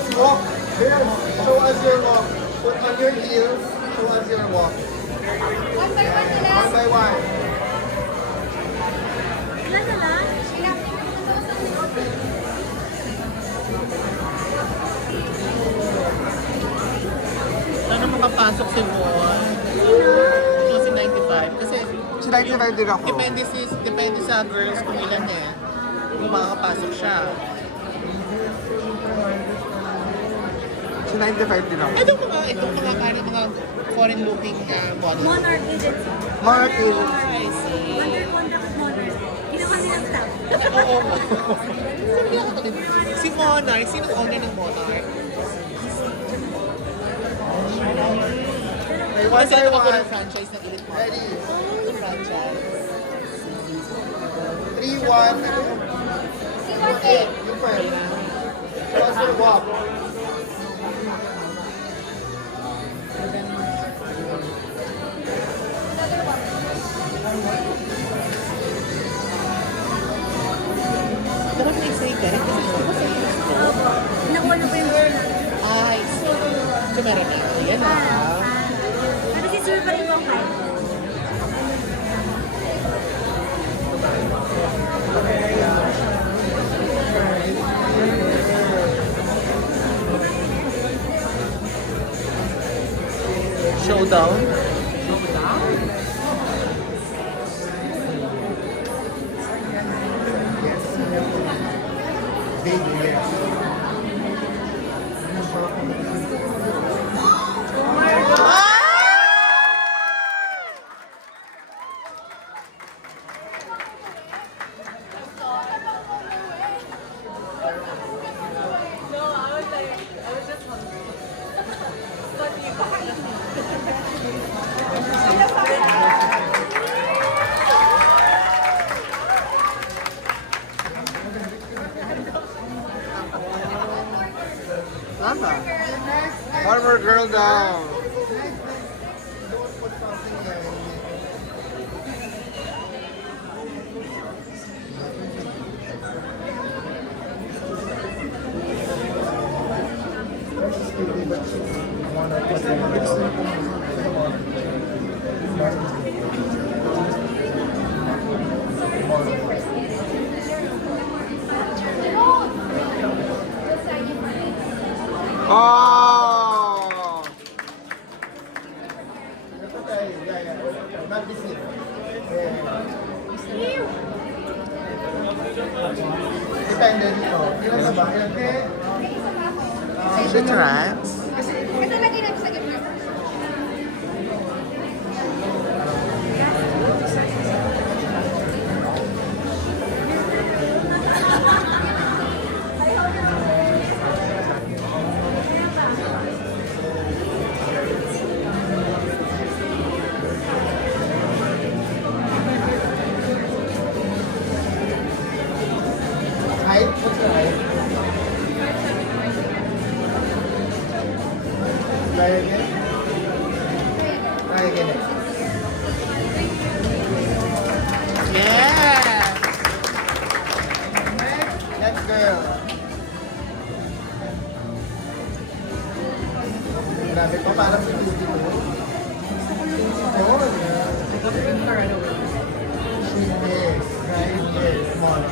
let's walk. Here, show us your walk. Put on your heels. Show us your walk. One by one na lang. One by one. Ilan na lang? Sana makapasok si Juan. Ito si 95. Kasi Si 95 din ako. depende sa girls kung ilan eh. Kung makakapasok siya. Si 95 din ako. Itong mga foreign looking models. Monarch agency. Monarch agency. I see. Wonder contract with Monarch. Ginawa nilang staff. Oo. Sige ako to. Si Monarch, sino owner ng Monarch? Okay, one Kasi by ito ako one. ng franchise ng Elite Model. Ready? Yung franchise. 3, 1, Si Wate. you first. Show us your walk. Dapat may excited. Kasi gusto ko sa Opo. Nakuha na po yung girl natin. Ay, so meron na. Ayan na. Ano si Sir pa rin po ang kain? Showdown. Baby, yes. Tama. One more girl down. Oh! Not this year. Depende dito. Ilan na ba? Ilan ka? The trans. Ito lagay natin sa gitna. Height? What's your height? Try again. Try again. Yeah! Next girl. Grabe pa, parang si Christy ko. Oh, yeah. She is. Right here. Small.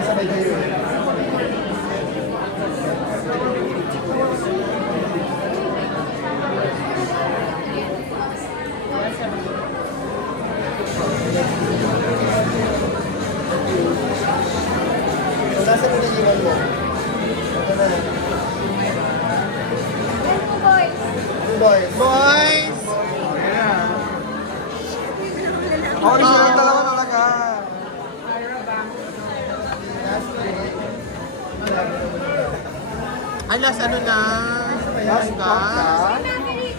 Sabay kayo. Nasa mo na iwan mo? Ito na. Boys. Two boys. Boys! Oh, silang dalawa talaga. Last three. Ay, last ano na? Last ka? Maverick.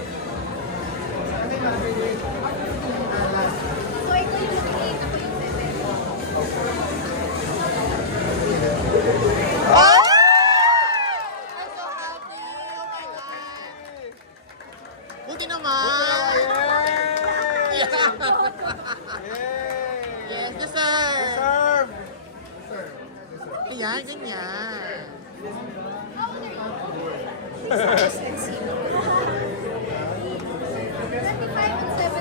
So, ito yung 8, ako yung 7. Oh! I'm so happy! Oh my God! Buti naman! Yeah. Yes, deserve! Serve! Ayan, ganyan. How old are you? 25 and 17.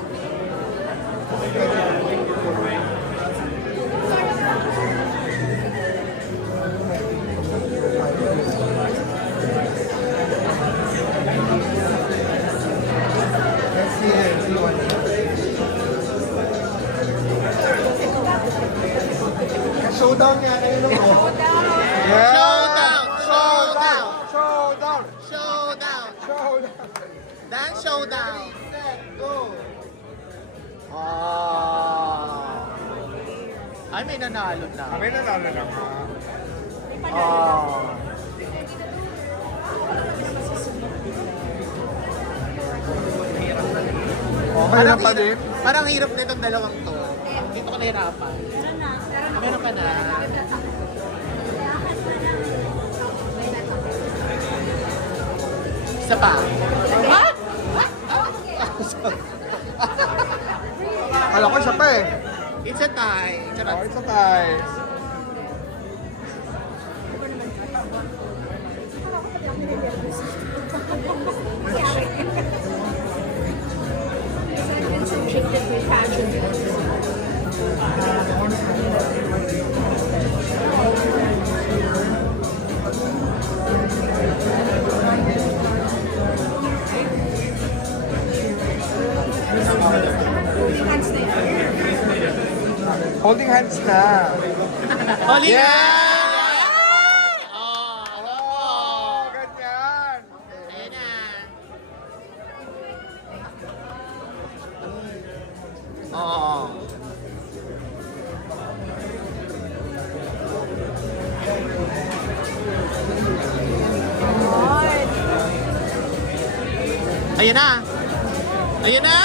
Let's see it. See one. Showdown nga kayo lang oh. Yeah! Showdown! Showdown! Showdown! Showdown! Showdown! Dance showdown! Set, go. Ay, may nanalo na. Kami nanalo na nga. Ah. Okay lang pa din. Parang hirap na itong dalawang to. Dito ko nahirapan. Meron ka na. Isa pa. Ah! Kala ko isa pa eh. It's a tie. Oh, Charot. it's a tie. Holding hands na. Holy Yeah! Oh, ano po? Oh, ganyan. Ayan na. Oo. Ayan na. Ayan na.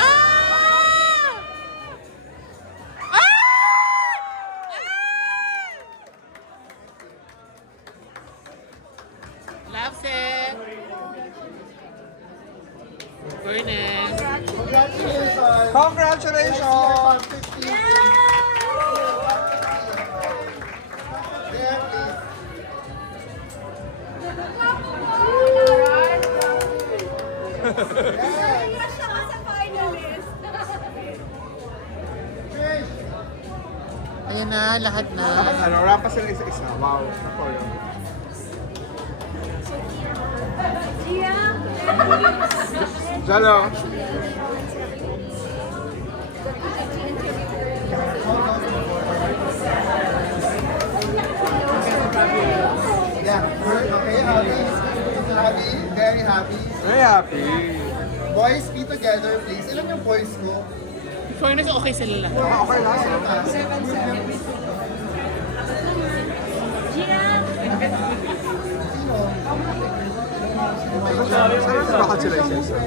Loves it. Furnace. Congratulations. Congratulations! There, please. Naiyak siya ka sa finalist. Trish. Ayan na, lahat na. Dapat ano, wrap pa sila isa-isa. Wow. Ako yun. Gia. Jalo. Yeah. Okay, happy. Happy. Very happy. Very happy. Boys, be together, please. Ilan yung boys mo? Furnace, okay sila lahat. Okay lang. Gia. Sino? Bakit sila isa-isa?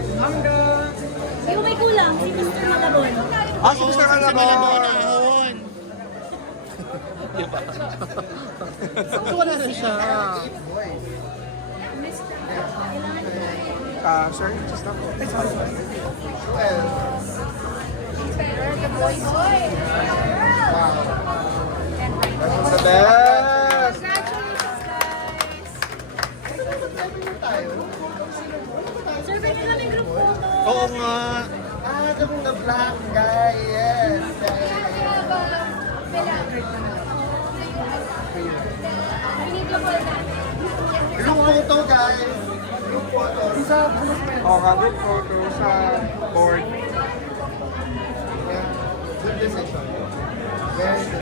Yung may kulang, si Mr. Malabon. Ah, si Mr. Si Malabon Malabon. ahon. Diba? So, wala na siya. Boys. Sir, just na po. Joel. Wow. That's the best! Congratulations, guys. Tayo. Oo nga. Ah, yung the black guy, yes. Group photo, guys. Group photo. Oh, group photo sa board. Good decision. Very good.